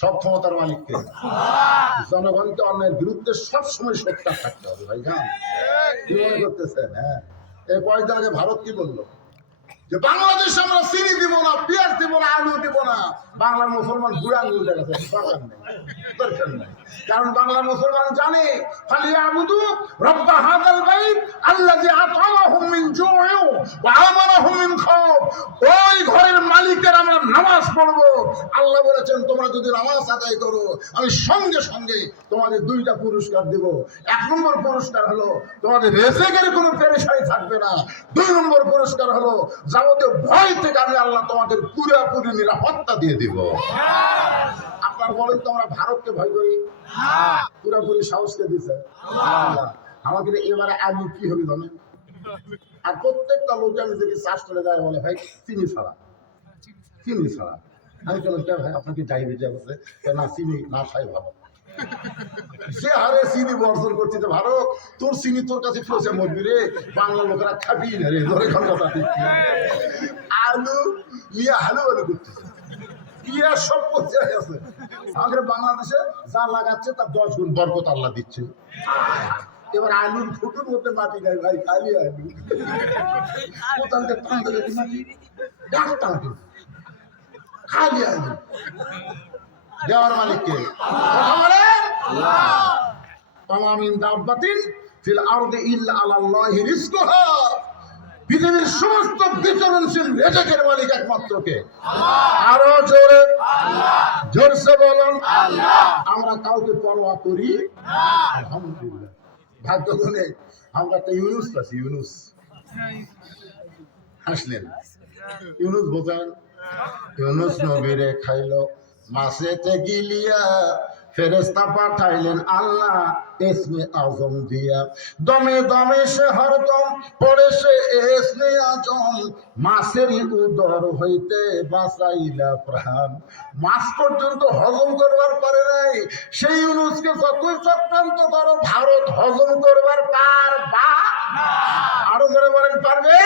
সব ক্ষমতার মালিককে। জনগণকে অন্যায়ের বিরুদ্ধে সবসময় সত্যার থাকতে হবে, ভাই জান কি মনে করতেছেন হ্যাঁ? এই কয়েকদিন আগে ভারত কি বলল? যে বাংলাদেশে আমরা চিনি দিব না, পেঁয়াজ দিব না, আলু দিব না। বাংলার মুসলমান বুড়া আঙুল দরকার নেই কারণ বাংলার মুসলমান জানে খালি আবুদু রব্বা হাদাল বাইত আল্লাযী আতামাহুম মিন জুউ ওয়া আমানাহুম মিন খাউফ ওই ঘরের মালিকের আমরা নামাজ পড়ব। আল্লাহ বলেছেন, তোমরা যদি নামাজ আদায় করো, আমি সঙ্গে সঙ্গে তোমাদের দুইটা পুরস্কার দেব। এক নম্বর পুরস্কার হলো, তোমাদের রেজেকের কোনো পেরেশানি থাকবে না। দুই নম্বর পুরস্কার হলো, যাবতীয় ভয় থেকে আমি আল্লাহ তোমাদের পুরোপুরি নিরাপত্তা দিয়ে দিব। আপনার বলেন তো আমরা ভারতকে ভয় করি? পুরোপুরি সাহসকে দিছে আমাদের এবারে আলু কি হবে জানেন? আর প্রত্যেকটা লোকে আমি যদি চাষ করে যায় বলে, ভাই, চিনি ছাড়া। চিনি ছাড়া। আমি কেন কে ভাই আপনাকে ডায়াবেটিস আছে না চিনি না খাই ভালো। যে হারে চিনি বর্জন করছি ভারত, তোর চিনি তোর কাছে পৌঁছে মরবি বাংলা লোকেরা খাবি না রে, ধরে কথা আলু, ইয়া হালু আলু করতেছে ইয়া সব পৌঁছে গেছে আমাদের বাংলাদেশে যা লাগাচ্ছে, তার দশ গুণ বরকত আল্লাহ দিচ্ছে। এবার আলুর ফুটুর মধ্যে মাটি নাই ভাই, খালি আলু। কোথাও থেকে টানতে দেখি, মাটি। ডাক খালি আলু দেওয়ার মালিককে দাব্বাতিন ফিল আরদি ইল্লা আলাল্লাহি রিজকুহা। পৃথিবীর সমস্ত বিচরণশীল রেজেকের মালিক একমাত্র কে? আরও জোরে। জোরসে বলুন। আমরা কাউকে পরোয়া করি। আলহামদুলিল্লাহ। ভাগ্য গুণে আমরা একটা ইউনুস আছি ইউনুস। হাসলেন। ইউনুস বোঝান ইউনুস নবীরে খাইলো। গিলিয়া ফেরেস্তা পাঠাইলেন, আল্লাহ এসমে আজম দিয়া। দমে দমে সে পড়ে, সে এসমে আজম উদর হইতে বাঁচাইলা প্রাণ। পর্যন্ত হজম করবার পারে নাই। সেই ইউনুসকে যতই চক্রান্ত করো, ভারত হজম করবার পার বা আরও ধরে বলেন, পারবে?